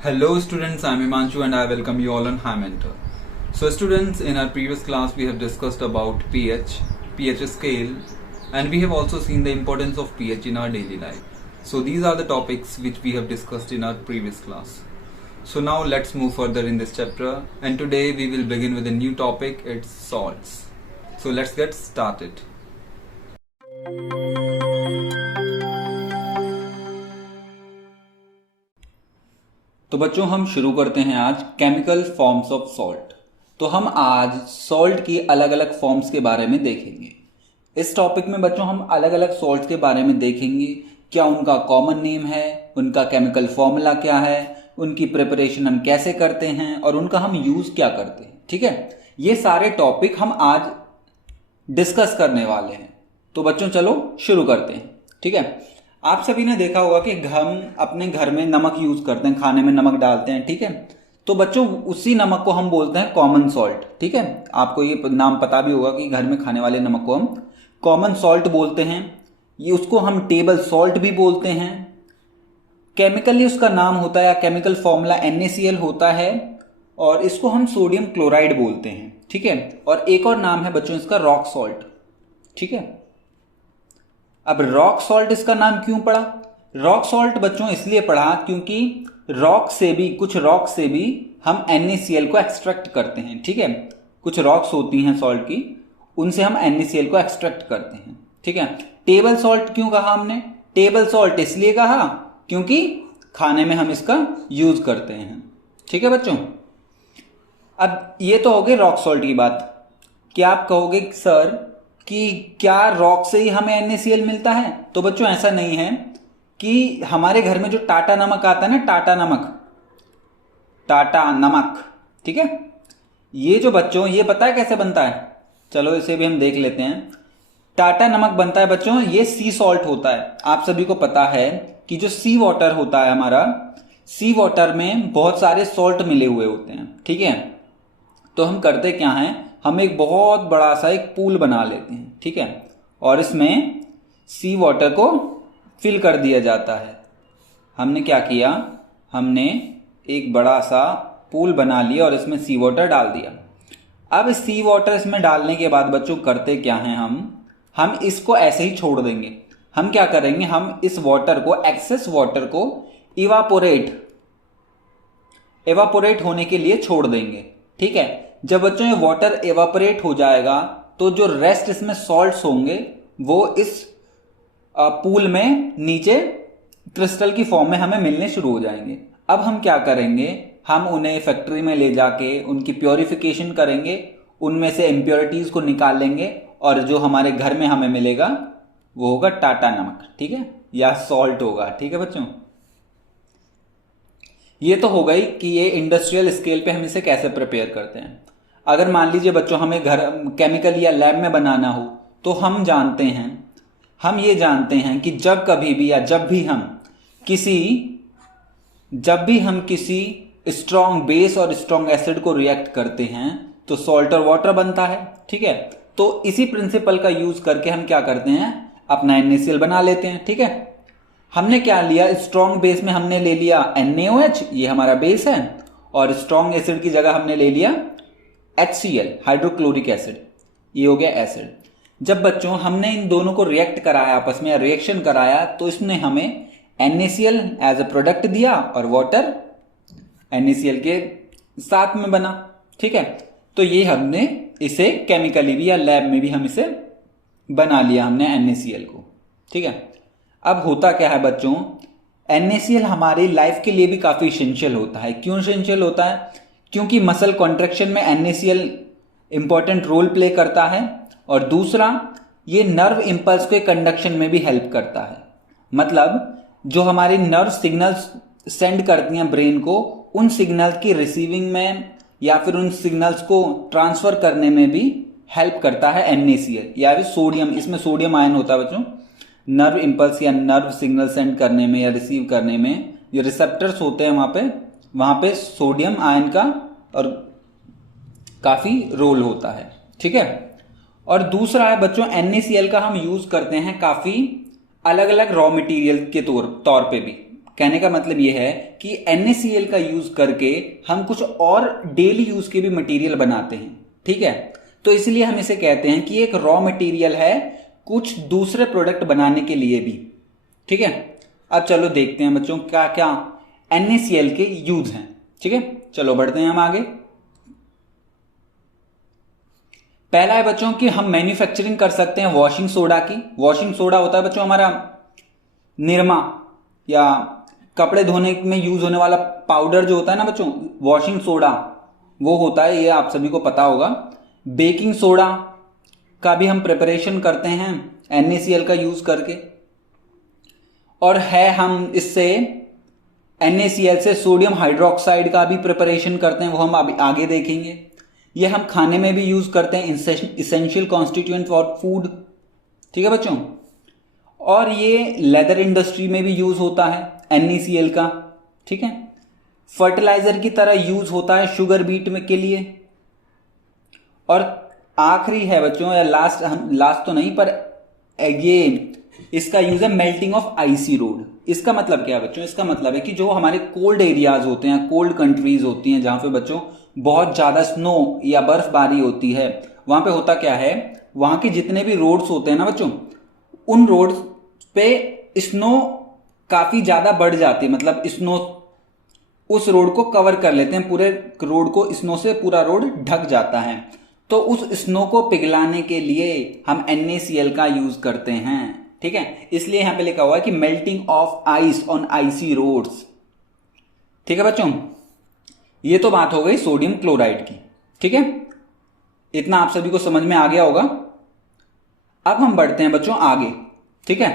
Hello students, I am Imanshu and I welcome you all on Hi Mentor. So students, in our previous class we have discussed about pH scale, and we have also seen the importance of pH in our daily life. So these are the topics which we have discussed in our previous class. So now let's move further in this chapter, and today we will begin with a new topic, it's salts. So let's get started. तो बच्चों हम शुरू करते हैं आज chemical forms of salt. तो हम आज सॉल्ट की अलग अलग फॉर्म्स के बारे में देखेंगे। इस टॉपिक में बच्चों हम अलग अलग सॉल्ट्स के बारे में देखेंगे, क्या उनका कॉमन नेम है, उनका केमिकल फॉर्मूला क्या है, उनकी प्रिपरेशन हम कैसे करते हैं और उनका हम यूज क्या करते हैं। ठीक है, ये सारे टॉपिक हम आज डिस्कस करने वाले हैं। तो बच्चों चलो शुरू करते हैं। ठीक है, आप सभी ने देखा होगा कि हम अपने घर में नमक यूज करते हैं, खाने में नमक डालते हैं। ठीक है, तो बच्चों उसी नमक को हम बोलते हैं कॉमन सॉल्ट। ठीक है, आपको ये नाम पता भी होगा कि घर में खाने वाले नमक को हम कॉमन सॉल्ट बोलते हैं। ये उसको हम टेबल सॉल्ट भी बोलते हैं। केमिकली उसका नाम होता है या केमिकल फॉर्मूला NaCl होता है, और इसको हम सोडियम क्लोराइड बोलते हैं। ठीक है, और एक और नाम है बच्चों इसका रॉक सॉल्ट। ठीक है, अब रॉक सॉल्ट इसका नाम क्यों पड़ा? रॉक सॉल्ट बच्चों इसलिए पड़ा क्योंकि कुछ रॉक से भी हम NaCl को एक्सट्रैक्ट करते हैं। ठीक है, कुछ रॉक्स होती हैं सॉल्ट की, उनसे हम NaCl को एक्सट्रैक्ट करते हैं। ठीक है, टेबल सॉल्ट क्यों कहा हमने? टेबल सॉल्ट इसलिए कहा क्योंकि खाने में हम इसका यूज करते हैं। ठीक है बच्चों, अब ये तो हो गई रॉक सॉल्ट की बात। क्या आप कहोगे सर कि क्या रॉक से ही हमें NaCl मिलता है? तो बच्चों ऐसा नहीं है कि हमारे घर में जो टाटा नमक आता है ना, टाटा नमक, ठीक है, ये जो बच्चों ये पता है कैसे बनता है? चलो इसे भी हम देख लेते हैं। टाटा नमक बनता है बच्चों, ये सी सॉल्ट होता है। आप सभी को पता है कि जो सी वाटर होता है हमारा, सी वाटर में बहुत सारे सॉल्ट मिले हुए होते हैं। ठीक है, तो हम करते क्या हैं, हम एक बहुत बड़ा सा एक पूल बना लेते हैं। ठीक है, और इसमें सी वाटर को फिल कर दिया जाता है। हमने क्या किया, हमने एक बड़ा सा पूल बना लिया और इसमें सी वाटर डाल दिया। अब सी वाटर इसमें डालने के बाद बच्चों करते क्या हैं, हम इसको ऐसे ही छोड़ देंगे। हम क्या करेंगे, हम इस वाटर को, एक्सेस वाटर को इवापोरेट होने के लिए छोड़ देंगे। ठीक है, जब बच्चों ये वाटर एवापोरेट हो जाएगा तो जो रेस्ट इसमें सॉल्ट्स होंगे वो इस पूल में नीचे क्रिस्टल की फॉर्म में हमें मिलने शुरू हो जाएंगे। अब हम क्या करेंगे, हम उन्हें फैक्ट्री में ले जाके उनकी प्योरिफिकेशन करेंगे, उनमें से इम्प्योरिटीज को निकाल लेंगे, और जो हमारे घर में हमें मिलेगा वो होगा टाटा नमक। ठीक है, या सॉल्ट होगा। ठीक है बच्चों, ये तो हो गई कि ये इंडस्ट्रियल स्केल पे हम इसे कैसे प्रिपेयर करते हैं। अगर मान लीजिए बच्चों हमें घर केमिकल या लैब में बनाना हो, तो हम ये जानते हैं कि जब भी हम किसी स्ट्रॉन्ग बेस और स्ट्रॉन्ग एसिड को रिएक्ट करते हैं तो सॉल्ट और वाटर बनता है। ठीक है, तो इसी प्रिंसिपल का यूज करके हम क्या करते हैं, अपना NaCl बना लेते हैं। ठीक है, हमने क्या लिया, स्ट्रॉन्ग बेस में हमने ले लिया NaOH, ये हमारा बेस है, और स्ट्रॉन्ग एसिड की जगह हमने ले लिया HCl, हाइड्रोक्लोरिक एसिड, ये हो गया एसिड। जब बच्चों हमने इन दोनों को रिएक्ट कराया, आपस में रिएक्शन कराया, तो इसने हमें NaCl एज अ प्रोडक्ट दिया और वाटर NaCl के साथ में बना। ठीक है, तो ये हमने इसे केमिकली भी या लैब में भी हम इसे बना लिया हमने NaCl को। ठीक है, अब होता क्या है बच्चों, NaCl हमारी लाइफ के लिए भी काफी इसेंशियल होता है। क्यों इसेंशियल होता है? क्योंकि मसल कॉन्ट्रैक्शन में NaCl इंपॉर्टेंट रोल प्ले करता है, और दूसरा ये नर्व इंपल्स के कंडक्शन में भी हेल्प करता है। मतलब जो हमारी नर्व सिग्नल्स सेंड करती हैं ब्रेन को, उन सिग्नल की रिसीविंग में या फिर उन सिग्नल्स को ट्रांसफर करने में भी हेल्प करता है NaCl, या फिर सोडियम, इसमें सोडियम आयन होता है बच्चों। नर्व इंपल्स या नर्व सिग्नल सेंड करने में या रिसीव करने में ये रिसेप्टर्स होते हैं, वहां पे सोडियम आयन का और काफी रोल होता है। ठीक है, और दूसरा है बच्चों NaCl का हम यूज करते हैं काफी अलग अलग रॉ मटेरियल के तौर पे भी। कहने का मतलब ये है कि NaCl का यूज करके हम कुछ और डेली यूज के भी मटेरियल बनाते हैं, ठीक है। तो इसलिए हम इसे कहते हैं कि एक रॉ मटेरियल है कुछ दूसरे प्रोडक्ट बनाने के लिए भी, ठीक है। अब चलो देखते हैं बच्चों क्या क्या NaCl के यूज हैं, ठीक है। चलो बढ़ते हैं हम आगे। पहला है बच्चों कि हम मैन्युफैक्चरिंग कर सकते हैं वॉशिंग सोडा की। वॉशिंग सोडा होता है बच्चों हमारा निरमा या कपड़े धोने में यूज होने वाला पाउडर जो होता है ना बच्चों, वॉशिंग सोडा वो होता है, ये आप सभी को पता होगा। बेकिंग सोडा का भी हम प्रिपरेशन करते हैं NaCl का यूज करके, और है हम इससे NaCl से सोडियम हाइड्रोक्साइड का भी प्रिपरेशन करते हैं, वो हम अभी आगे देखेंगे। ये हम खाने में भी यूज करते हैं, इसेंशियल कॉन्स्टिट्यूएंट फॉर फूड, ठीक है बच्चों। और ये लेदर इंडस्ट्री में भी यूज होता है NaCl का, ठीक है। फर्टिलाइजर की तरह यूज होता है शुगर बीट में के लिए। और आखिरी है बच्चों, या लास्ट तो नहीं पर ये इसका यूज है मेल्टिंग ऑफ आइसी रोड। इसका मतलब क्या है बच्चों? इसका मतलब है कि जो हमारे कोल्ड एरियाज होते हैं, कोल्ड कंट्रीज होती हैं, जहां पे बच्चों बहुत ज्यादा स्नो या बर्फबारी होती है, वहां पे होता क्या है, वहां के जितने भी रोड्स होते हैं ना बच्चों, उन रोड्स पे स्नो काफी ज्यादा बढ़ जाती है, मतलब स्नो उस रोड को कवर कर लेते हैं, पूरे रोड को स्नो से पूरा रोड ढक जाता है। तो उस स्नो को पिघलाने के लिए हम NaCl का यूज करते हैं, ठीक है। इसलिए यहां पे लिखा हुआ है कि melting of ice on icy roads, ठीक है बच्चों। ये तो बात हो गई सोडियम क्लोराइड की, ठीक है। इतना आप सभी को समझ में आ गया होगा। अब हम बढ़ते हैं बच्चों आगे, ठीक है।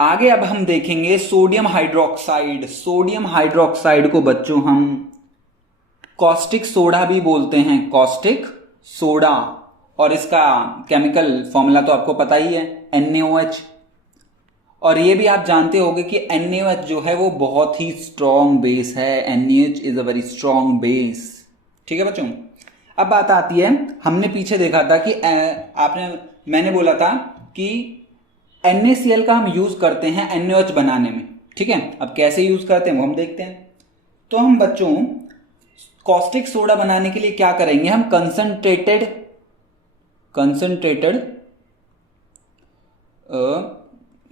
आगे अब हम देखेंगे सोडियम हाइड्रोक्साइड। सोडियम हाइड्रोक्साइड को बच्चों हम कॉस्टिक सोडा भी बोलते हैं, कॉस्टिक सोडा। और इसका केमिकल फॉर्मूला तो आपको पता ही है, NaOH। और ये भी आप जानते होंगे कि NaOH जो है वो बहुत ही स्ट्रॉन्ग बेस है। NaOH is a very strong base, ठीक है बच्चों। अब बात आती है, हमने पीछे देखा था कि मैंने बोला था कि NaCl का हम यूज करते हैं NaOH बनाने में, ठीक है। अब कैसे यूज करते हैं वो हम देखते हैं। तो हम बच्चों कॉस्टिक सोडा बनाने के लिए क्या करेंगे, हम कंसंट्रेटेड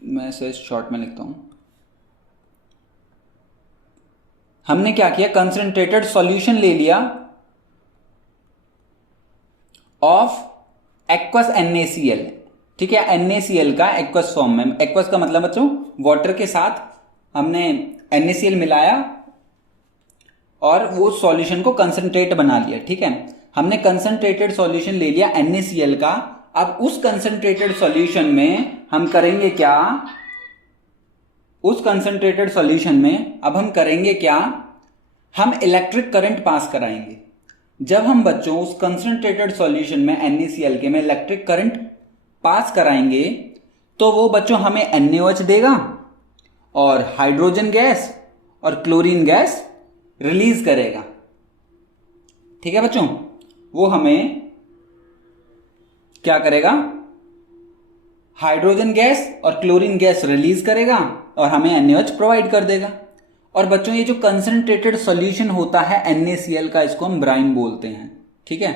मैं इसे शॉर्ट में लिखता हूं। हमने क्या किया, कंसंट्रेटेड सॉल्यूशन ले लिया ऑफ एक्वस NaCl, ठीक है। NaCl का एक्वस फॉर्म में, एक्वस का मतलब बच्चों वाटर के साथ हमने NaCl मिलाया और वो सॉल्यूशन को कंसंट्रेट बना लिया, ठीक है। हमने कंसंट्रेटेड सॉल्यूशन ले लिया NaCl का। अब उस कंसंट्रेटेड सॉल्यूशन में हम करेंगे क्या, उस कंसंट्रेटेड सॉल्यूशन में अब हम करेंगे क्या, हम इलेक्ट्रिक करंट पास कराएंगे। जब हम बच्चों उस कंसंट्रेटेड सॉल्यूशन में NaCl के में इलेक्ट्रिक करंट पास कराएंगे तो वो बच्चों हमें NaOH देगा और हाइड्रोजन गैस और क्लोरीन गैस रिलीज करेगा, ठीक है बच्चों। वो हमें क्या करेगा, हाइड्रोजन गैस और क्लोरीन गैस रिलीज करेगा और हमें NaOH प्रोवाइड कर देगा। और बच्चों ये जो कंसंट्रेटेड सॉल्यूशन होता है NaCl का, इसको हम ब्राइन बोलते हैं, ठीक है।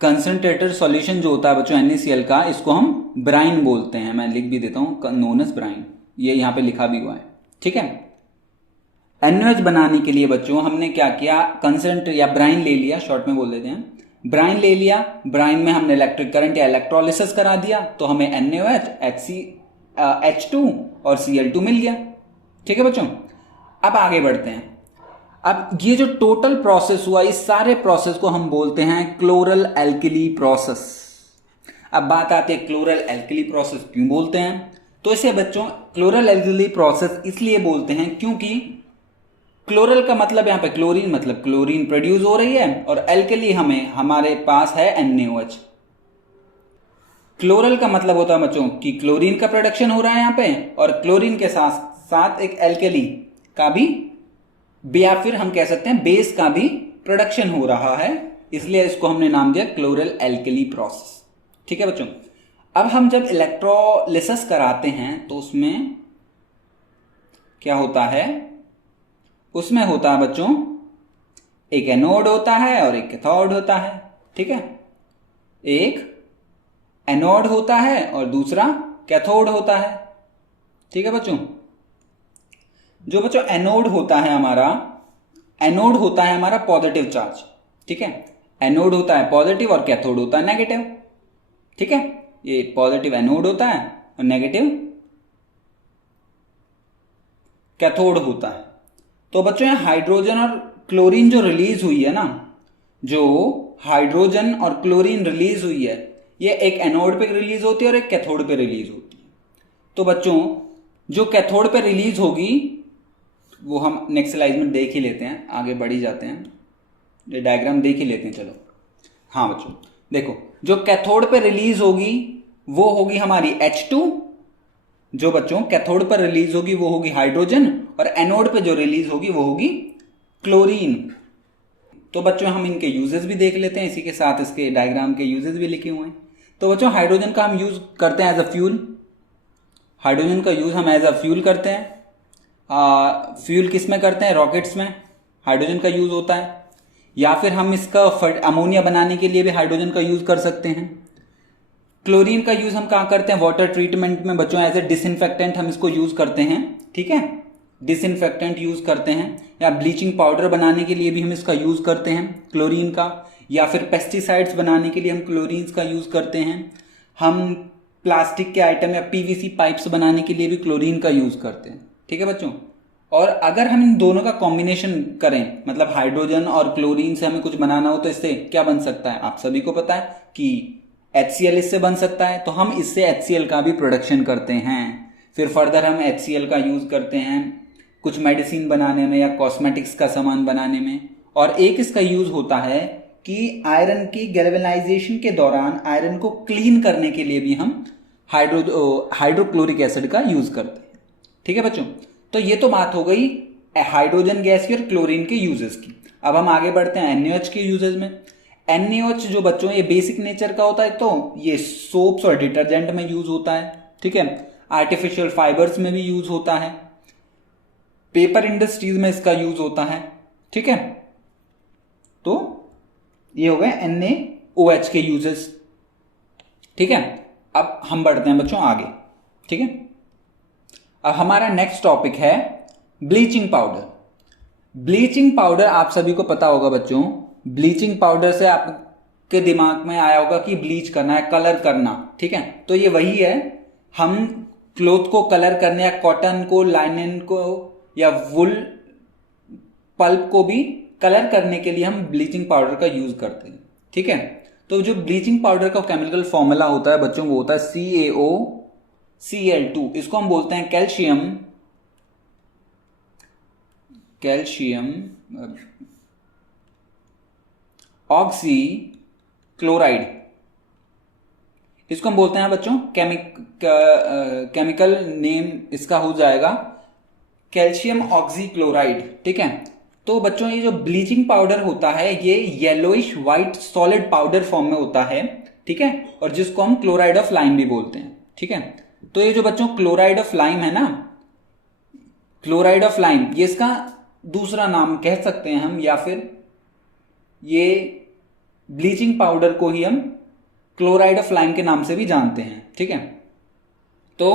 कंसंट्रेटेड सॉल्यूशन जो होता है बच्चों NaCl का, इसको हम ब्राइन बोलते हैं। मैं लिख भी देता हूं, नोन एज ब्राइन, ये यहां पे लिखा भी हुआ है, ठीक है। NaOH बनाने के लिए बच्चों हमने क्या किया, कंसंट्रेट या ब्राइन ले लिया, शॉर्ट में बोल देते हैं, ब्राइन ले लिया। ब्राइन में हमने इलेक्ट्रिक करंट या इलेक्ट्रोलिसिस करा दिया तो हमें NaOH, H2 और Cl2 मिल गया, ठीक है बच्चों। अब आगे बढ़ते हैं। अब ये जो टोटल प्रोसेस हुआ, इस सारे प्रोसेस को हम बोलते हैं क्लोरल एल्किली प्रोसेस। अब बात आती है क्लोरल एल्किली प्रोसेस क्यों बोलते हैं, तो इसे बच्चों क्लोरल एल्किली प्रोसेस इसलिए बोलते हैं क्योंकि क्लोरल का मतलब यहां पे क्लोरीन, मतलब क्लोरीन प्रोड्यूस हो रही है, और एल्कली हमारे पास है NaOH। क्लोरल का मतलब होता है बच्चों कि क्लोरीन का प्रोडक्शन हो रहा है यहां पे, और क्लोरीन के साथ साथ एक एल्कली का भी, या फिर हम कह सकते हैं बेस का भी प्रोडक्शन हो रहा है, इसलिए इसको हमने नाम दिया क्लोरल एल्कली प्रोसेस, ठीक है बच्चों। अब हम जब इलेक्ट्रोलिसिस कराते हैं तो उसमें क्या होता है, उसमें होता है बच्चों एक एनोड होता है और एक कैथोड होता है। ठीक है, एक एनोड होता है और दूसरा कैथोड होता है। ठीक है बच्चों, जो बच्चों एनोड होता है हमारा, एनोड होता है हमारा पॉजिटिव चार्ज। ठीक है, एनोड होता है पॉजिटिव और कैथोड होता है नेगेटिव। ठीक है, ये पॉजिटिव एनोड होता है और नेगेटिव कैथोड होता है। तो बच्चों यहाँ हाइड्रोजन और क्लोरीन जो रिलीज हुई है ना, जो हाइड्रोजन और क्लोरीन रिलीज हुई है, ये एक एनोड पे रिलीज होती है और एक कैथोड पे रिलीज होती है। तो बच्चों जो कैथोड पे रिलीज होगी वो हम नेक्स्ट स्लाइड में देख ही लेते हैं, आगे बढ़ ही जाते हैं, ये डायग्राम देख ही लेते हैं। चलो हाँ बच्चों देखो, जो कैथोड पे रिलीज होगी वो होगी हमारी H2, जो बच्चों कैथोड पर रिलीज होगी वो होगी हाइड्रोजन, और एनोड पे जो रिलीज होगी वो होगी क्लोरीन। तो बच्चों हम इनके यूजेस भी देख लेते हैं, इसी के साथ इसके डायग्राम के यूजेस भी लिखे हुए हैं। तो बच्चों हाइड्रोजन का हम यूज करते हैं एज अ फ्यूल, हाइड्रोजन का यूज हम एज अ फ्यूल करते हैं। फ्यूल किस में करते हैं, रॉकेट्स में हाइड्रोजन का यूज होता है, या फिर हम इसका अमोनिया बनाने के लिए भी हाइड्रोजन का यूज कर सकते हैं। क्लोरीन का यूज हम कहाँ करते हैं, वाटर ट्रीटमेंट में बच्चों एज ए डिसइंफेक्टेंट हम इसको यूज करते हैं। ठीक है, डिसइंफेक्टेंट यूज करते हैं, या ब्लीचिंग पाउडर बनाने के लिए भी हम इसका यूज करते हैं क्लोरीन का, या फिर पेस्टिसाइड्स बनाने के लिए हम क्लोरीन का यूज करते हैं। हम प्लास्टिक के आइटम या पीवीसी पाइप्स बनाने के लिए भी क्लोरीन का यूज करते हैं। ठीक है बच्चों, और अगर हम इन दोनों का कॉम्बिनेशन करें, मतलब हाइड्रोजन और क्लोरीन से हमें कुछ बनाना हो, तो इससे क्या बन सकता है, आप सभी को पता है कि HCl इससे बन सकता है। तो हम इससे HCl का भी प्रोडक्शन करते हैं। फिर फर्दर हम HCl का यूज करते हैं कुछ मेडिसिन बनाने में या कॉस्मेटिक्स का सामान बनाने में। और एक इसका यूज होता है कि आयरन की गैल्वेनाइजेशन के दौरान आयरन को क्लीन करने के लिए भी हम हाइड्रोक्लोरिक एसिड का यूज करते हैं। ठीक है बच्चों, तो ये तो बात हो गई हाइड्रोजन गैस की और क्लोरीन के यूजेस की। अब हम आगे बढ़ते हैं NaOH के यूजेस में। NaOH जो बच्चों ये बेसिक नेचर का होता है, तो ये सोप्स और डिटर्जेंट में यूज होता है। ठीक है, आर्टिफिशियल फाइबर्स में भी यूज होता है, पेपर इंडस्ट्रीज में इसका यूज होता है। ठीक है, तो ये हो गए NaOH के यूजेस। ठीक है, अब हम बढ़ते हैं बच्चों आगे। ठीक है, अब हमारा नेक्स्ट टॉपिक है ब्लीचिंग पाउडर। ब्लीचिंग पाउडर आप सभी को पता होगा बच्चों, ब्लीचिंग पाउडर से आपके दिमाग में आया होगा कि ब्लीच करना है, कलर करना। ठीक है, तो ये वही है, हम क्लोथ को कलर करने या कॉटन को, लाइनिन को या वुल पल्प को भी कलर करने के लिए हम ब्लीचिंग पाउडर का यूज करते हैं। ठीक है, तो जो ब्लीचिंग पाउडर का केमिकल फॉर्मूला होता है बच्चों, वो होता है CaOCl2। इसको हम बोलते हैं कैल्शियम ऑक्सी क्लोराइड। इसको हम बोलते हैं बच्चों केमिकल नेम इसका हो जाएगा कैल्शियम ऑक्सी क्लोराइड। ठीक है, तो बच्चों ये जो ब्लीचिंग पाउडर होता है ये yellowish white solid powder form में होता है। ठीक है, और जिसको हम क्लोराइड ऑफ लाइम भी बोलते हैं। ठीक है, तो ये जो बच्चों क्लोराइड ऑफ लाइम है ना, क्लोराइड ऑफ लाइम ये इसका दूसरा नाम कह सकते हैं हम, या फिर ये ब्लीचिंग पाउडर को ही हम क्लोराइड ऑफ लाइम के नाम से भी जानते हैं। ठीक है, तो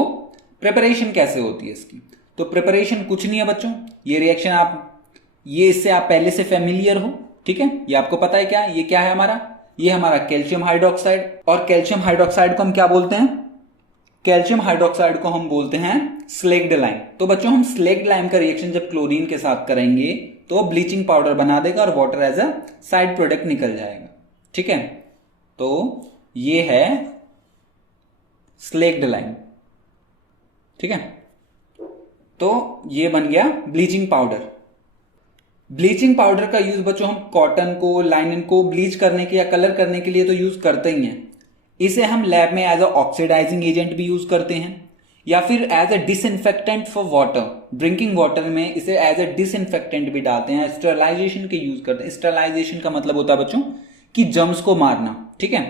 प्रिपरेशन कैसे होती है इसकी, तो प्रिपरेशन कुछ नहीं है बच्चों, ये रिएक्शन ये इससे आप पहले से फेमिलियर हो। ठीक है, ये आपको पता है क्या, ये क्या है हमारा, ये हमारा कैल्शियम हाइड्रोक्साइड। और कैल्शियम हाइड्रोक्साइड को हम क्या बोलते हैं, कैल्शियम हाइड्रोक्साइड को हम बोलते हैं स्लेक्ड लाइम। तो बच्चों हम स्लेक्ड लाइम का रिएक्शन जब क्लोरीन के साथ करेंगे तो ब्लीचिंग पाउडर बना देगा और water as a side product निकल जाएगा। ठीक है, तो ये है स्लेक्ड लाइम। ठीक है, तो ये बन गया ब्लीचिंग पाउडर। ब्लीचिंग पाउडर का यूज बच्चों हम कॉटन को, लाइनिन को ब्लीच करने के या कलर करने के लिए तो यूज करते ही हैं। इसे हम लैब में एज अ ऑक्सीडाइजिंग एजेंट भी यूज करते हैं, या फिर as a disinfectant for water, drinking water में इसे एज अ डिसइंफेक्टेंट भी डालते हैं, स्टरलाइजेशन के यूज करते हैं। स्टरलाइजेशन का मतलब होता है बच्चों कि जर्म्स को मारना। ठीक है,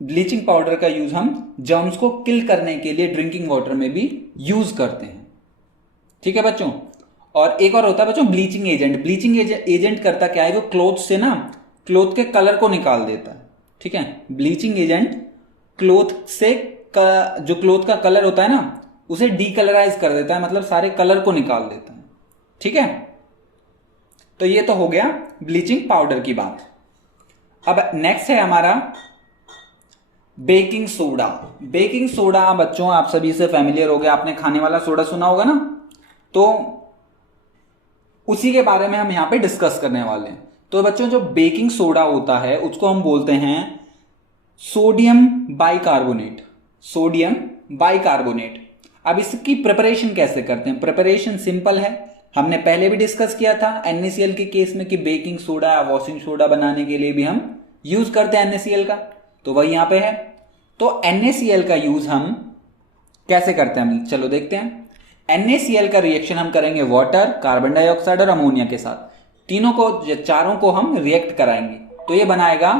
ब्लीचिंग पाउडर का यूज हम जर्म्स को किल करने के लिए ड्रिंकिंग वाटर में भी यूज करते हैं। ठीक है बच्चों। और एक और होता है बच्चों ब्लीचिंग एजेंट। ब्लीचिंग एजेंट करता क्या है, वो क्लोथ से ना क्लोथ के कलर को निकाल देता है। ठीक है, ब्लीचिंग एजेंट क्लोथ से जो क्लोथ का कलर होता है ना उसे डीकलराइज कर देता है, मतलब सारे कलर को निकाल देता है। ठीक है, तो ये तो हो गया ब्लीचिंग पाउडर की बात। अब नेक्स्ट है हमारा बेकिंग सोडा। बेकिंग सोडा बच्चों आप सभी से फैमिलियर हो गया, आपने खाने वाला सोडा सुना होगा ना, तो उसी के बारे में हम यहां पे डिस्कस करने वाले हैं। तो बच्चों जो बेकिंग सोडा होता है उसको हम बोलते हैं सोडियम बाइकार्बोनेट। Sodium bicarbonate. अब इसकी प्रिपरेशन कैसे करते हैं? प्रिपरेशन सिंपल है, हमने पहले भी डिस्कस किया था NaCl के केस में कि बेकिंग सोडा या वॉशिंग सोडा बनाने के लिए भी हम यूज करते हैं NaCl का, तो वही यहां पे है। तो NaCl का यूज हम कैसे करते हैं, हम चलो देखते हैं। NaCl का रिएक्शन हम करेंगे वाटर, कार्बन डाइऑक्साइड और अमोनिया के साथ, तीनों को चारों को हम रिएक्ट कराएंगे, तो ये बनाएगा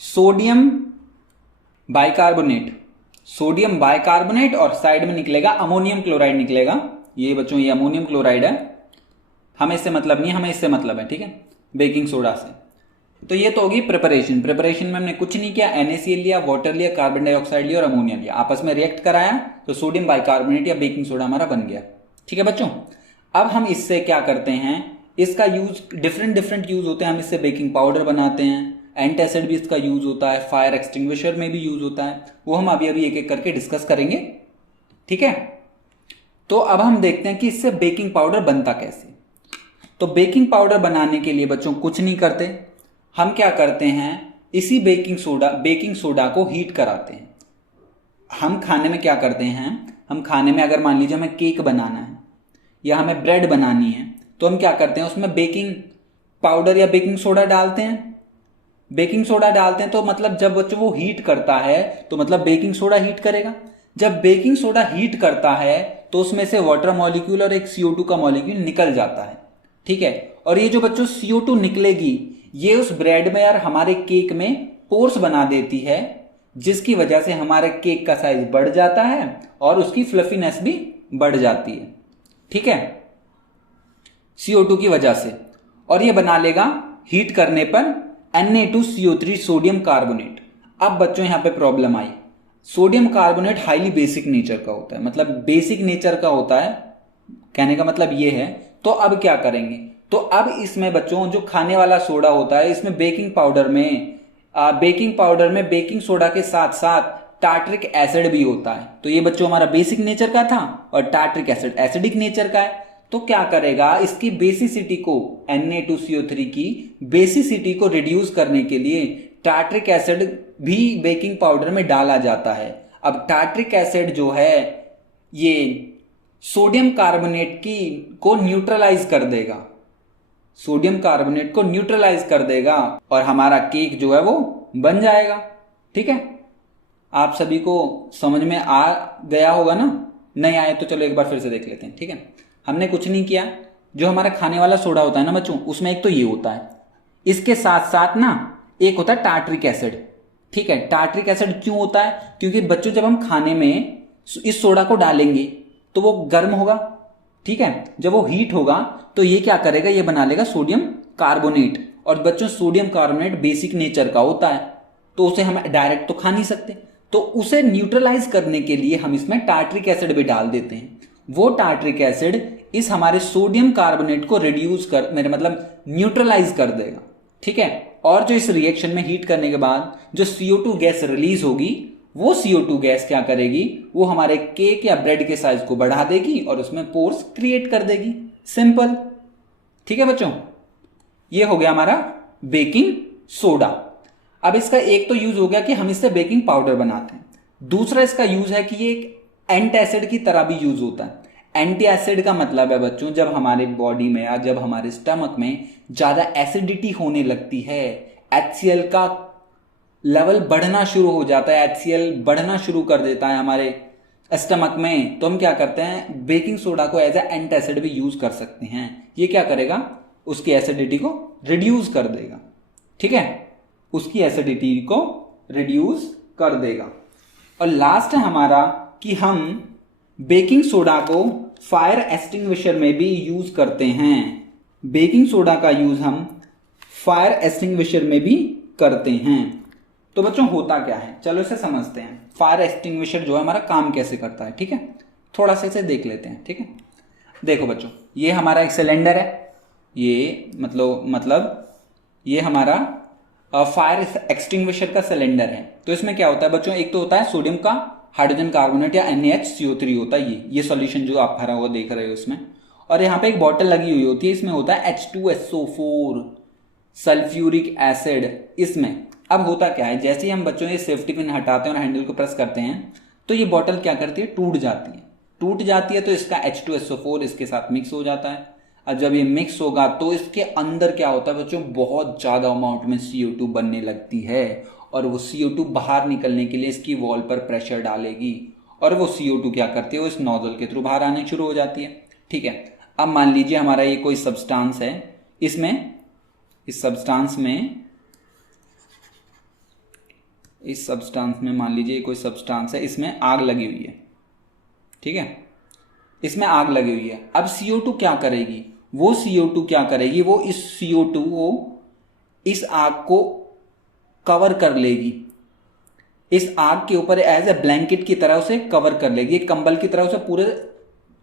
सोडियम बाइकार्बोनेट। सोडियम बाइकार्बोनेट और साइड में निकलेगा अमोनियम क्लोराइड निकलेगा। ये बच्चों ये अमोनियम क्लोराइड है, हमें इससे मतलब नहीं, हमें इससे मतलब है। ठीक है, बेकिंग सोडा से। तो ये तो होगी प्रिपरेशन। प्रिपरेशन में हमने कुछ नहीं किया, NaCl लिया, वाटर लिया, कार्बन डाइऑक्साइड लिया और अमोनिया लिया, आपस में रिएक्ट कराया, तो सोडियम बाइकार्बोनेट या बेकिंग सोडा हमारा बन गया। ठीक है बच्चों, अब हम इससे क्या करते हैं, इसका यूज डिफरेंट यूज होते हैं। हम इससे बेकिंग पाउडर बनाते हैं, एंटासिड भी इसका यूज होता है, फायर एक्सटिंग्विशर में भी यूज होता है, वो हम अभी अभी एक एक करके डिस्कस करेंगे। ठीक है, तो अब हम देखते हैं कि इससे बेकिंग पाउडर बनता कैसे। तो बेकिंग पाउडर बनाने के लिए बच्चों कुछ नहीं करते, हम क्या करते हैं, इसी बेकिंग सोडा को हीट कराते हैं। हम खाने में क्या करते हैं, हम खाने में अगर मान लीजिए हमें केक बनाना है या हमें ब्रेड बनानी है, तो हम क्या करते हैं, उसमें बेकिंग पाउडर या बेकिंग सोडा डालते हैं। बेकिंग सोडा डालते हैं तो मतलब जब बच्चों वो हीट करता है तो मतलब बेकिंग सोडा हीट करेगा। जब बेकिंग सोडा हीट करता है तो उसमें से वाटर मॉलिक्यूल और एक CO2 का मॉलिक्यूल निकल जाता है। ठीक है, और ये जो बच्चों CO2 निकलेगी ये उस ब्रेड में और हमारे केक में पोर्स बना देती है, जिसकी वजह से हमारे केक का साइज बढ़ जाता है और उसकी फ्लफीनेस भी बढ़ जाती है। ठीक है, CO2 की वजह से, और ये बना लेगा हीट करने पर Na2CO3 सोडियम कार्बोनेट। अब बच्चों यहां पे प्रॉब्लम आई, sodium carbonate highly basic nature का होता है, मतलब बेसिक नेचर का होता है, कहने का मतलब ये है। तो अब क्या करेंगे, तो अब इसमें बच्चों जो खाने वाला सोडा होता है, इसमें बेकिंग पाउडर में बेकिंग सोडा के साथ साथ टार्ट्रिक एसिड भी होता है। तो ये बच्चों हमारा बेसिक नेचर का था और टार्ट्रिक एसिड एसिडिक नेचर का है। तो क्या करेगा, इसकी बेसिसिटी को, Na2CO3 की बेसिसिटी को रिड्यूस करने के लिए टार्ट्रिक एसिड भी बेकिंग पाउडर में डाला जाता है। अब टार्ट्रिक एसिड जो है ये सोडियम कार्बोनेट को न्यूट्रलाइज कर देगा, सोडियम कार्बोनेट को न्यूट्रलाइज कर देगा और हमारा केक जो है वो बन जाएगा। ठीक है, आप सभी को समझ में आ गया होगा ना, नहीं आए तो चलो एक बार फिर से देख लेते हैं। ठीक है, हमने कुछ नहीं किया, जो हमारा खाने वाला सोडा होता है ना बच्चों, उसमें एक तो ये होता है, इसके साथ साथ ना एक होता है टार्ट्रिक एसिड। ठीक है, टार्ट्रिक एसिड क्यों होता है, क्योंकि बच्चों जब हम खाने में इस सोडा को डालेंगे तो वो गर्म होगा। ठीक है, जब वो हीट होगा तो ये क्या करेगा, ये बना लेगा सोडियम कार्बोनेट, और बच्चों सोडियम कार्बोनेट बेसिक नेचर का होता है, तो उसे हम डायरेक्ट तो खा नहीं सकते, तो उसे न्यूट्रलाइज करने के लिए हम इसमें टार्ट्रिक एसिड भी डाल देते हैं। वो टार्ट्रिक एसिड इस हमारे सोडियम कार्बोनेट को रिड्यूस कर, मेरे मतलब न्यूट्रलाइज कर देगा। ठीक है, और जो इस रिएक्शन में हीट करने के बाद जो CO2 गैस रिलीज होगी, वो CO2 गैस क्या करेगी, वो हमारे केक या ब्रेड के साइज को बढ़ा देगी और उसमें पोर्स क्रिएट कर देगी। सिंपल। ठीक है बच्चों, ये हो गया हमारा बेकिंग सोडा। अब इसका एक तो यूज हो गया कि हम इससे बेकिंग पाउडर बनाते हैं, दूसरा इसका यूज है कि ये एक एंटासिड की तरह भी यूज होता है। एंटीएसिड का मतलब है बच्चों, जब हमारे बॉडी में या जब हमारे स्टमक में ज्यादा एसिडिटी होने लगती है, HCl का लेवल बढ़ना शुरू हो जाता है, HCl बढ़ना शुरू कर देता है हमारे स्टमक में, तो हम क्या करते हैं, बेकिंग सोडा को एज ए एंटासिड भी यूज कर सकते हैं। ये क्या करेगा, उसकी एसिडिटी को रिड्यूस कर देगा। ठीक है, उसकी एसिडिटी को रिड्यूस कर देगा। और लास्ट है हमारा कि हम बेकिंग सोडा को फायर एक्सटिंग्विशर में भी यूज करते हैं। बेकिंग सोडा का यूज हम फायर एक्सटिंग्विशर में भी करते हैं। तो बच्चों होता क्या है, चलो इसे समझते हैं। फायर एक्सटिंग्विशर जो है हमारा काम कैसे करता है, ठीक है, थोड़ा सा इसे देख लेते हैं। ठीक है, देखो बच्चों, ये हमारा एक सिलेंडर है, ये मतलब ये हमारा फायर एक्सटिंग्विशर का सिलेंडर है। तो इसमें क्या होता है बच्चों, एक तो होता है सोडियम का हाइड्रोजन कार्बोनेट या NaHCO3 होता है, ये सॉल्यूशन जो आप भरा हुआ देख रहे हो इसमें। और यहाँ पे एक बॉटल लगी हुई होती है, इसमें होता है H2SO4 सल्फ्यूरिक एसिड इसमें। अब होता क्या है, जैसे ही हम बच्चों ये सेफ्टी पिन हटाते हैं और हैंडल को प्रेस करते हैं तो ये बॉटल क्या करती है, टूट जाती है। तो इसका H2SO4 इसके साथ मिक्स हो जाता है। अब जब ये मिक्स होगा तो इसके अंदर क्या होता है बच्चों, बहुत ज्यादा अमाउंट में CO2 बनने लगती है और वो CO2 बाहर निकलने के लिए इसकी वॉल पर प्रेशर डालेगी और वो CO2 क्या करती है, वो इस नोजल के थ्रू बाहर आने शुरू हो जाती है। ठीक है, अब मान लीजिए हमारा ये कोई सब्सटेंस है, इस सब्सटेंस में मान लीजिए कोई सब्सटेंस है, इसमें आग लगी हुई है। ठीक है, इसमें आग लगी हुई है। अब CO2 क्या करेगी, वो इस CO2 को, इस आग को कवर कर लेगी, इस आग के ऊपर एज ए ब्लैंकेट की तरह उसे कवर कर लेगी, एक कंबल की तरह उसे पूरे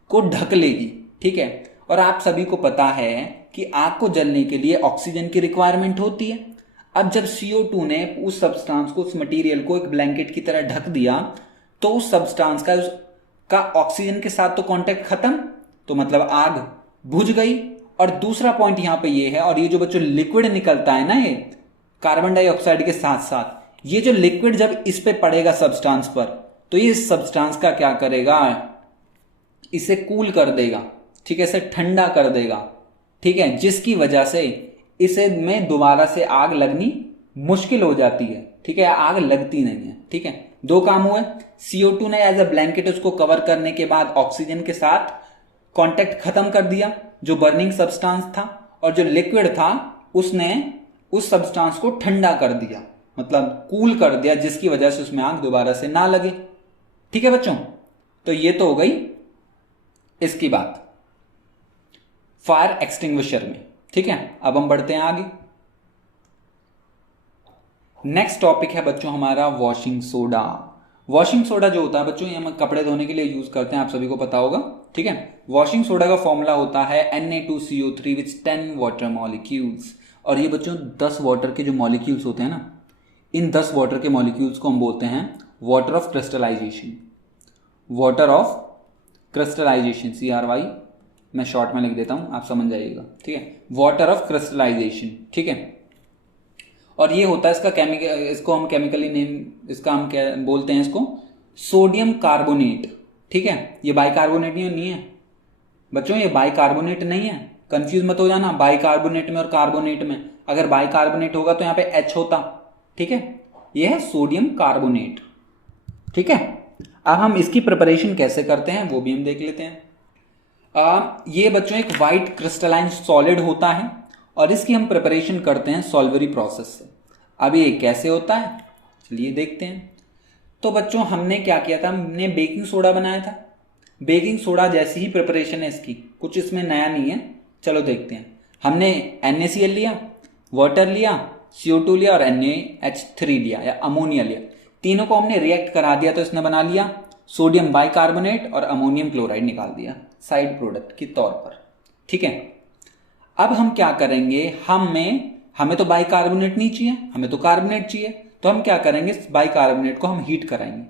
को ढक लेगी। ठीक है, और आप सभी को पता है कि आग को जलने के लिए ऑक्सीजन की रिक्वायरमेंट होती है। अब जब CO2 ने उस सब्सटेंस को, उस मटेरियल को एक ब्लैंकेट की तरह ढक दिया तो उस सब्सटेंस का ऑक्सीजन के साथ तो कांटेक्ट खत्म, तो मतलब आग बुझ गई। और दूसरा पॉइंट यहां पे ये है, और ये जो बच्चों लिक्विड निकलता है ना, ये कार्बन डाइऑक्साइड के साथ साथ ये जो लिक्विड जब इस पे पड़ेगा सब्सटेंस पर, तो ये सब्सटेंस का क्या करेगा, इसे कूल कर देगा। ठीक है, इसे ठंडा कर देगा। ठीक है, जिसकी वजह से इसे में दोबारा से आग लगनी मुश्किल हो जाती है। ठीक है, आग लगती नहीं है। ठीक है, दो काम हुए, CO2 ने एज अ ब्लैंकेट उसको कवर करने के बाद ऑक्सीजन के साथ कांटेक्ट खत्म कर दिया जो बर्निंग सब्सटेंस था, और जो लिक्विड था उसने उस सब्सटेंस को ठंडा कर दिया, मतलब कूल कर दिया, जिसकी वजह से उसमें आग दोबारा से ना लगे। ठीक है बच्चों, तो ये तो हो गई इसकी बात फायर एक्सटिंग्विशर में। ठीक है, अब हम बढ़ते हैं आगे। नेक्स्ट टॉपिक है बच्चों हमारा वॉशिंग सोडा। वॉशिंग सोडा जो होता है बच्चों, ये हम कपड़े धोने के लिए यूज करते हैं, आप सभी को पता होगा। ठीक है, वॉशिंग सोडा का फॉर्मूला होता है Na2CO3 विथ 10 वाटर मॉलिक्यूल्स। और ये बच्चों 10 वाटर के जो मॉलिक्यूल्स होते हैं ना, इन 10 वाटर के मॉलिक्यूल्स को हम बोलते हैं वाटर ऑफ क्रिस्टलाइजेशन। CRY मैं शॉर्ट में लिख देता हूं, आप समझ जाइएगा। ठीक है, वाटर ऑफ क्रिस्टलाइजेशन। ठीक है, और ये होता है इसको हम केमिकली नेम, इसका हम क्या बोलते हैं, इसको सोडियम कार्बोनेट। ठीक है, ये बाइकार्बोनेट नहीं है बच्चों, ये बाइकार्बोनेट नहीं है, कंफ्यूज मत हो जाना बाइकार्बोनेट में और कार्बोनेट में। अगर बाइकार्बोनेट होगा तो यहां पे H होता। ठीक है, ये है सोडियम कार्बोनेट। ठीक है, अब हम इसकी प्रिपरेशन कैसे करते हैं वो भी हम देख लेते हैं। ये बच्चों एक वाइट क्रिस्टलाइन सॉलिड होता है और इसकी हम प्रिपरेशन करते हैं सॉल्वरी प्रोसेस से। अब ये कैसे होता है चलिए देखते हैं। तो बच्चों हमने क्या किया था, हमने बेकिंग सोडा बनाया था। बेकिंग सोडा जैसी ही प्रिपरेशन है इसकी, कुछ इसमें नया नहीं है। चलो देखते हैं। हमने NaCl लिया, वाटर लिया, CO2 लिया और NaH3 लिया या अमोनिया लिया। तीनों को हमने रिएक्ट करा दिया तो इसने बना लिया सोडियम बाइकार्बोनेट और अमोनियम क्लोराइड निकाल दिया साइड प्रोडक्ट के तौर पर। ठीक है, अब हम क्या करेंगे, हमें तो बाइकार्बोनेट नहीं चाहिए, हमें तो कार्बोनेट चाहिए। तो हम क्या करेंगे, बाइकार्बोनेट को हम हीट कराएंगे।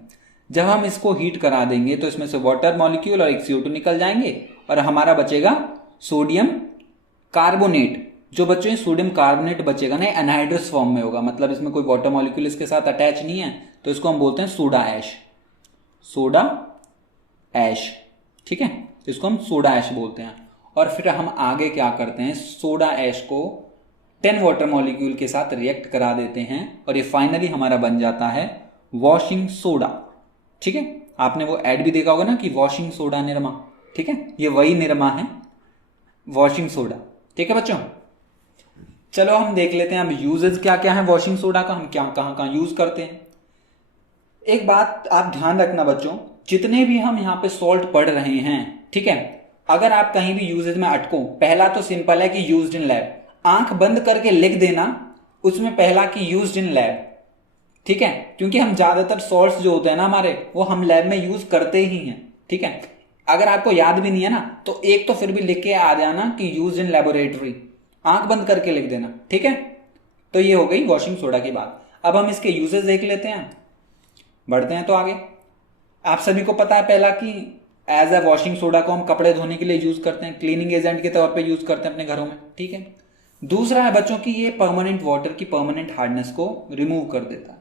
जब हम इसको हीट करा देंगे तो इसमें से वाटर मॉलिक्यूल और एक CO2 निकल जाएंगे और हमारा बचेगा सोडियम कार्बोनेट। जो बच्चों सोडियम कार्बोनेट बचेगा ना, एनहाइड्रस फॉर्म में होगा, मतलब इसमें कोई वाटर मॉलिक्यूल इसके साथ अटैच नहीं है, तो इसको हम बोलते हैं सोडा ऐश। ठीक है, इसको हम सोडा ऐश बोलते हैं। और फिर हम आगे क्या करते हैं, सोडा ऐश को 10 वाटर मॉलिक्यूल के साथ रिएक्ट करा देते हैं और ये फाइनली हमारा बन जाता है वॉशिंग सोडा। ठीक है, आपने वो ऐड भी देखा होगा ना कि वॉशिंग सोडा निरमा। ठीक है, ये वही निरमा है वॉशिंग सोडा। ठीक है बच्चों, चलो हम देख लेते हैं अब यूजेस क्या क्या है वॉशिंग सोडा का, हम क्या कहां यूज करते हैं। एक बात आप ध्यान रखना बच्चों, जितने भी हम यहाँ पे सॉल्ट पढ़ रहे हैं ठीक है। अगर आप कहीं भी यूजेज में अटको, पहला तो सिंपल है कि यूज्ड इन लैब, आंख बंद करके लिख देना उसमें पहला कि यूज्ड इन लैब, ठीक है, क्योंकि हम ज्यादातर सॉल्ट्स जो होते हैं ना हमारे, वो हम लैब में यूज करते ही हैं, ठीक है। अगर आपको याद भी नहीं है ना तो एक तो फिर भी लिख के आ जाना कि यूज्ड इन लेबोरेटरी, आंख बंद करके लिख देना, ठीक है। तो ये हो गई वॉशिंग सोडा की बात। अब हम इसके यूजेस देख लेते हैं, बढ़ते हैं तो आगे। आप सभी को पता है पहला कि एज ए वॉशिंग सोडा को हम कपड़े धोने के लिए यूज करते हैं, क्लीनिंग एजेंट के तौर पे यूज करते हैं अपने घरों में, ठीक है। दूसरा है बच्चों की ये परमानेंट वाटर की परमानेंट हार्डनेस को रिमूव कर देता है।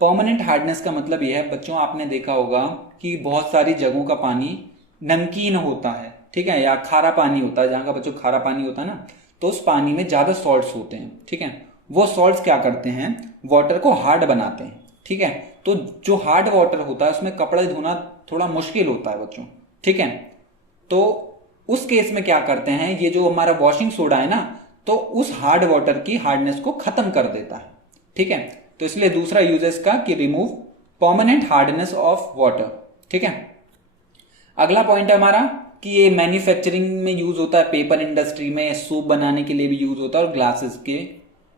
परमानेंट हार्डनेस का मतलब यह है बच्चों, आपने देखा होगा कि बहुत सारी जगहों का पानी नमकीन होता है, ठीक है, या खारा पानी होता है, जहां का बच्चों खारा पानी होता है ना, तो उस पानी में ज्यादा सॉल्ट्स होते हैं, ठीक है। वो सॉल्ट्स क्या करते हैं, वाटर को हार्ड बनाते हैं, ठीक है। तो जो हार्ड वाटर होता है उसमें कपड़े धोना थोड़ा मुश्किल होता है बच्चों, ठीक है। तो उस केस में क्या करते हैं, ये जो हमारा वॉशिंग सोडा है ना, तो उस हार्ड वाटर की हार्डनेस को खत्म कर देता है, ठीक है। तो इसलिए दूसरा यूज है इसका कि remove permanent hardness of water, ठीक है। अगला पॉइंट है हमारा कि ये मैन्युफैक्चरिंग में यूज होता है, पेपर इंडस्ट्री में, सूप बनाने के लिए भी यूज होता है और ग्लासेस के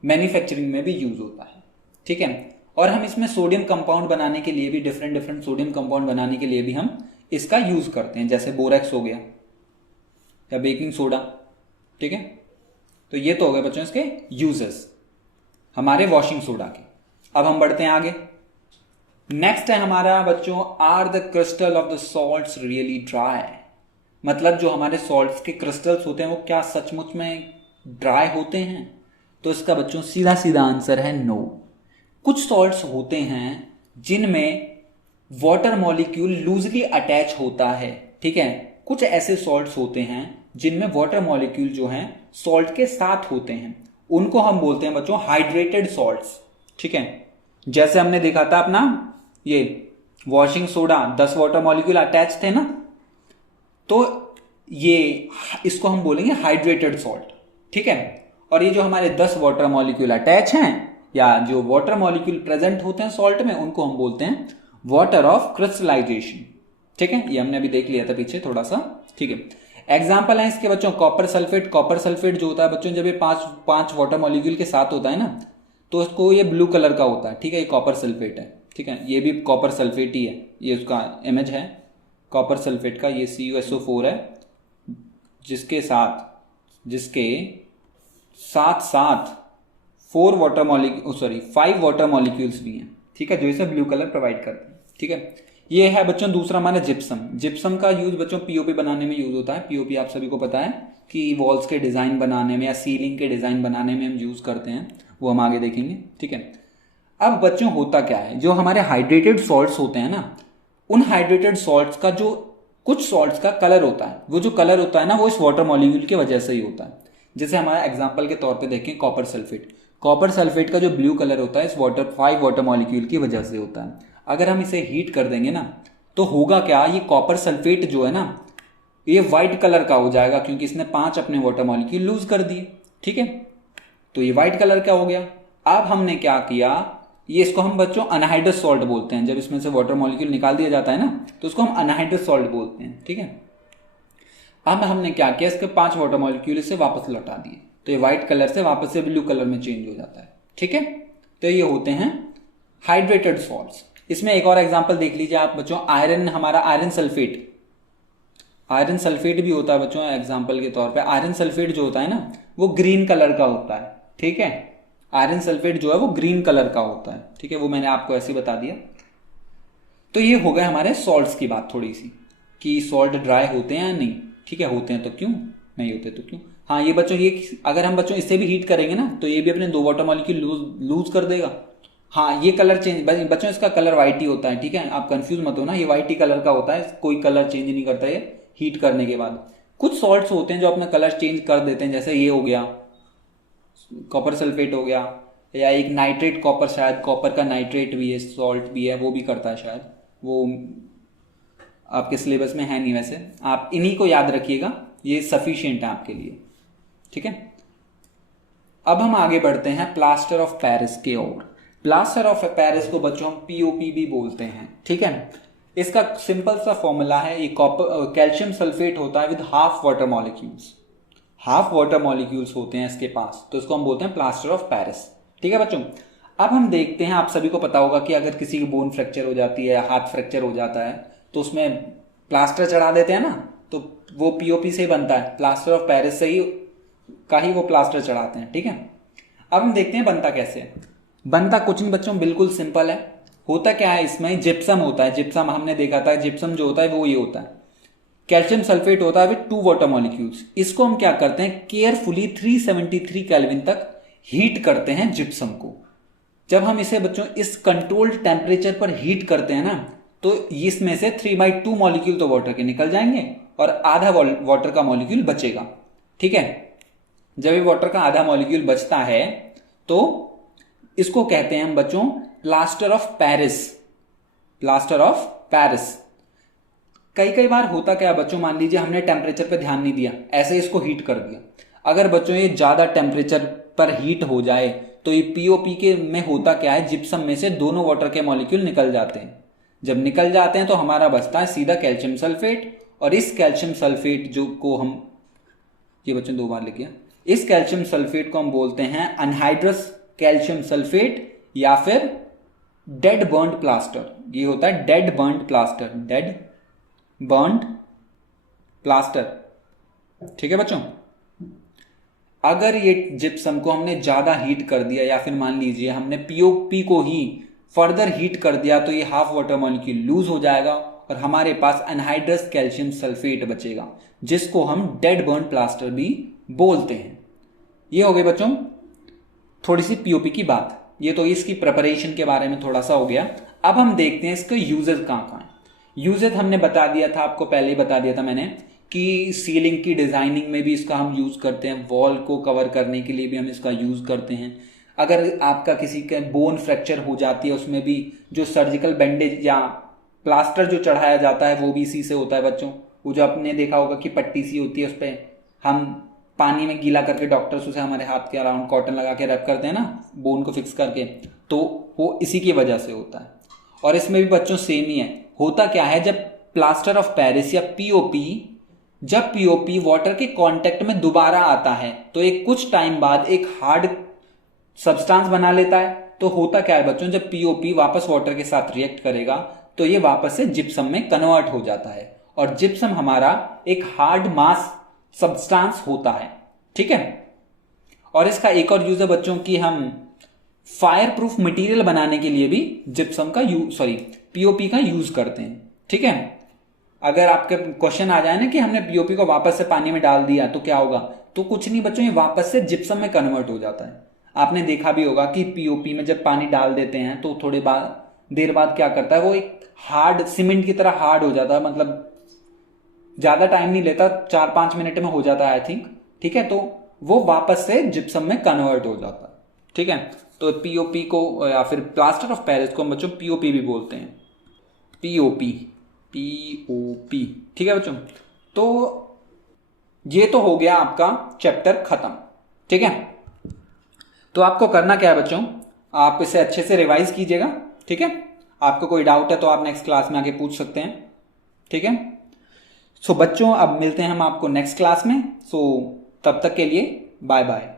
मैन्युफैक्चरिंग में भी यूज होता है, ठीक है। और हम इसमें सोडियम कंपाउंड बनाने के लिए भी, डिफरेंट डिफरेंट सोडियम कंपाउंड बनाने के लिए भी हम इसका यूज करते हैं, जैसे बोरेक्स हो गया या बेकिंग सोडा, ठीक है। तो ये तो हो गए बच्चों इसके यूजेस हमारे वॉशिंग सोडा के। अब हम बढ़ते हैं आगे। नेक्स्ट है हमारा बच्चों, are the crystal of the salts really dry, मतलब जो हमारे सॉल्ट्स के क्रिस्टल्स होते हैं वो क्या सचमुच में ड्राई होते हैं। तो इसका बच्चों सीधा सीधा आंसर है नो। कुछ सॉल्ट्स होते हैं जिनमें वाटर मॉलिक्यूल लूजली अटैच होता है, ठीक है। कुछ ऐसे सॉल्ट्स होते हैं जिनमें वाटर मॉलिक्यूल जो हैं सॉल्ट के साथ होते हैं, उनको हम बोलते हैं बच्चों हाइड्रेटेड सॉल्ट्स, ठीक है। जैसे हमने देखा था अपना ये washing soda, 10 water molecule attach थे ना, तो ये इसको हम बोलेंगे हाइड्रेटेड सॉल्ट, ठीक है। और ये जो हमारे 10 वाटर मॉलिक्यूल अटैच हैं या जो वाटर मॉलिक्यूल प्रेजेंट होते हैं सॉल्ट में, उनको हम बोलते हैं वाटर ऑफ क्रिस्टलाइजेशन, ठीक है। ये हमने अभी देख लिया था पीछे थोड़ा सा, ठीक है। एग्जाम्पल है इसके बच्चों कॉपर सल्फेट। कॉपर सल्फेट जो होता है बच्चों, जब ये पांच वाटर मॉलिक्यूल के साथ होता है ना, तो इसको ये ब्लू कलर का होता है, ठीक है। ये कॉपर सल्फेट है, ठीक है। ये भी कॉपर सल्फेट ही है, ये उसका इमेज है कॉपर सल्फेट का। ये CuSO4 है, जिसके साथ साथ 5 वाटर मॉलिक्यूल्स भी हैं, ठीक है, जो इसे ब्लू कलर प्रोवाइड करते हैं, ठीक है। ये है बच्चों दूसरा हमारा जिप्सम। जिप्सम का यूज बच्चों पीओपी बनाने में यूज होता है। पीओपी आप सभी को पता है कि वॉल्स के डिजाइन बनाने में या सीलिंग के डिजाइन बनाने में हम यूज करते हैं, वो हम आगे देखेंगे, ठीक है। अब बच्चों होता क्या है, जो हमारे हाइड्रेटेड सॉल्ट्स होते हैं ना, उन हाइड्रेटेड सॉल्ट्स का जो कुछ सॉल्ट्स का कलर होता है, वो जो कलर होता है ना, वो इस वाटर मॉलिक्यूल की वजह से ही होता है। जैसे हमारा एग्जांपल के तौर पे देखें कॉपर सल्फेट। कॉपर सल्फेट का जो ब्लू कलर होता है इस 5 वाटर मॉलिक्यूल की वजह से होता है। अगर हम इसे हीट कर देंगे ना, तो होगा क्या, ये कॉपर सल्फेट जो है ना, ये व्हाइट कलर का हो जाएगा, क्योंकि इसने 5 अपने वाटर मॉलिक्यूल लूज कर दिए, ठीक है। तो ये व्हाइट कलर का हो गया। अब हमने क्या किया, ये इसको हम बच्चों अनहाइड्रस सॉल्ट बोलते हैं। जब इसमें से वाटर मॉलिक्यूल निकाल दिया जाता है ना, तो उसको हम अनहाइड्रस सॉल्ट बोलते हैं, ठीक है। अब हमने क्या किया, इसके 5 वाटर मॉलिक्यूल इसे वापस लौटा दिए, तो ये व्हाइट कलर से वापस से ब्लू कलर में चेंज हो जाता है, ठीक है। तो ये होते हैं हाइड्रेटेड सॉल्ट्स। इसमें एक और एग्जांपल देख लीजिए आप बच्चों, आयरन, हमारा आयरन सल्फेट भी होता है बच्चों। एग्जांपल के तौर पे आयरन सल्फेट जो होता है ना, वो ग्रीन कलर का होता है, ठीक है। आयरन सल्फेट जो है वो ग्रीन कलर का होता है, ठीक है। वो मैंने आपको ऐसे बता दिया। तो ये हो गए हमारे सॉल्ट्स की बात थोड़ी सी, कि सॉल्ट ड्राई होते हैं या नहीं, ठीक है। होते हैं तो क्यों, नहीं होते तो क्यों। हाँ ये बच्चों, ये अगर हम बच्चों इससे भी हीट करेंगे ना, तो ये भी अपने 2 वाटर मॉलिक्यूल लूज कर देगा। हाँ ये कलर चेंज, बच्चों इसका कलर व्हाइट ही होता है, ठीक है। आप कंफ्यूज मत हो ना, ये व्हाइट ही कलर का होता है, कोई कलर चेंज नहीं करता ये हीट करने के बाद। कुछ सॉल्ट्स होते हैं जो अपना कलर चेंज कर देते हैं, जैसे ये हो गया कॉपर सल्फेट हो गया, या एक नाइट्रेट कॉपर, शायद कॉपर का नाइट्रेट भी है, सॉल्ट भी है, वो भी करता है शायद। वो आपके सिलेबस में है नहीं, वैसे आप इन्हीं को याद रखिएगा, ये सफिशिएंट है आपके लिए, ठीक है। अब हम आगे बढ़ते हैं प्लास्टर ऑफ पेरिस की ओर। प्लास्टर ऑफ पेरिस को बच्चों हम पीओपी भी बोलते हैं, ठीक है। इसका सिंपल सा फॉर्मूला है, ये कॉपर कैल्शियम सल्फेट होता है with half water molecules, half water molecules होते हैं इसके पास, तो इसको हम बोलते हैं प्लास्टर ऑफ पेरिस। ठीक है बच्चों, अब हम देखते हैं, आप सभी को पता होगा कि अगर किसी की बोन फ्रैक्चर हो जाती है, हाथ फ्रैक्चर हो जाता है, तो उसमें प्लास्टर चढ़ा देते हैं ना, तो वो पीओपी से ही बनता है, प्लास्टर ऑफ पेरिस से ही का ही वो प्लास्टर चढ़ाते हैं। ठीक है, अब हम देखते हैं बनता कैसे है। बनता कुछ नहीं बच्चों, बिल्कुल सिंपल है। होता क्या है, इसमें जिप्सम होता है, जिप्सम हमने देखा था, जिप्सम जो होता है वो ये होता है, कैल्शियम सल्फेट होता है विद 2 वाटर मॉलिक्यूल्स। इसको हम क्या करते हैं, केयरफुली 373 केल्विन तक हीट करते हैं जिप्सम को। जब हम इसे बच्चों इस कंट्रोल्ड टेम्परेचर पर हीट करते हैं ना, तो इसमें से 3/2 मॉलिक्यूल तो वाटर के निकल जाएंगे और आधा वाटर का मॉलिक्यूल बचेगा। ठीक है, जब ये वाटर का आधा मॉलिक्यूल बचता है तो इसको कहते हैं हम बच्चों plaster of Paris, plaster of Paris. कई बार होता क्या बच्चों, मान लीजिए हमने टेम्परेचर पे ध्यान नहीं दिया, ऐसे इसको हीट कर दिया। अगर बच्चों ये ज्यादा टेम्परेचर पर हीट हो जाए तो ये पीओपी के में होता क्या है, जिप्सम में से दोनों वाटर के मॉलिक्यूल निकल जाते हैं। जब निकल जाते हैं तो हमारा बचता है सीधा कैल्शियम सल्फेट, और इस कैल्शियम सल्फेट जो को हम, ये बच्चों 2 बार लिखिए, इस कैल्शियम सल्फेट को हम बोलते हैं अनहाइड्रस कैल्शियम सल्फेट या फिर डेड बर्न्ड प्लास्टर। ये होता है dead burned plaster, dead burned plaster. ठीक है बच्चों, अगर ये जिप्सम को हमने ज्यादा हीट कर दिया या फिर मान लीजिए हमने पीओपी को ही फर्दर हीट कर दिया, तो ये हाफ वाटर मॉलिक्यूल लूज हो जाएगा और हमारे पास अनहाइड्रस कैल्शियम सल्फेट बचेगा, जिसको हम डेड बर्न प्लास्टर भी बोलते हैं। ये हो गई बच्चों थोड़ी सी पीओपी की बात। ये तो इसकी प्रिपरेशन के बारे में थोड़ा सा हो गया। अब हम देखते हैं इसके यूजेस कहाँ कहाँ है। यूजेस हमने बता दिया था, आपको पहले ही बता दिया था मैंने, कि सीलिंग की डिजाइनिंग में भी इसका हम यूज करते हैं, वॉल को कवर करने के लिए भी हम इसका यूज करते हैं। अगर आपका किसी का बोन फ्रैक्चर हो जाती है, उसमें भी जो सर्जिकल बैंडेज या प्लास्टर जो चढ़ाया जाता है वो भी इसी से होता है बच्चों। वो जो आपने देखा होगा कि पट्टी सी होती है, उस पर हम पानी में गीला करके डॉक्टर्स उसे हमारे हाथ के अराउंड कॉटन लगा के रब करते हैं ना, बोन को फिक्स करके, तो वो इसी की वजह से होता है। और इसमें भी बच्चों सेम ही है। होता क्या है, जब प्लास्टर ऑफ पेरिस या पीओपी, जब पीओपी वाटर के कांटेक्ट में दोबारा आता है तो एक कुछ टाइम बाद एक हार्ड सब्सटेंस बना लेता है। तो होता क्या है बच्चों, जब पीओपी वापस वाटर के साथ रिएक्ट करेगा तो ये वापस से जिप्सम में कन्वर्ट हो जाता है, और जिप्सम हमारा एक हार्ड मास सब्सटेंस होता है। ठीक है, और इसका एक और यूज है बच्चों की हम फायर प्रूफ मटेरियल बनाने के लिए भी जिप्सम का पीओपी का यूज करते हैं। ठीक है, अगर आपके क्वेश्चन आ जाए ना कि हमने पीओपी को वापस से पानी में डाल दिया तो क्या होगा, तो कुछ नहीं बच्चों, ये वापस से जिप्सम में कन्वर्ट हो जाता है। आपने देखा भी होगा कि पीओपी में जब पानी डाल देते हैं तो थोड़े देर बाद क्या करता है, वो एक हार्ड सीमेंट की तरह हार्ड हो जाता है, मतलब ज्यादा टाइम नहीं लेता, 4-5 मिनट में हो जाता है आई थिंक। ठीक है, तो वो वापस से जिप्सम में कन्वर्ट हो जाता है। ठीक है, तो पीओपी को या फिर प्लास्टर ऑफ पेरिस को हम बच्चों पीओपी भी बोलते हैं, पीओपी। ठीक है बच्चों, तो ये तो हो गया आपका चैप्टर खत्म। ठीक है, तो आपको करना क्या है बच्चों, आप इसे अच्छे से रिवाइज कीजिएगा। ठीक है, आपको कोई डाउट है तो आप नेक्स्ट क्लास में आके पूछ सकते हैं। ठीक है, सो बच्चों अब मिलते हैं हम आपको नेक्स्ट क्लास में। सो तब तक के लिए बाय बाय।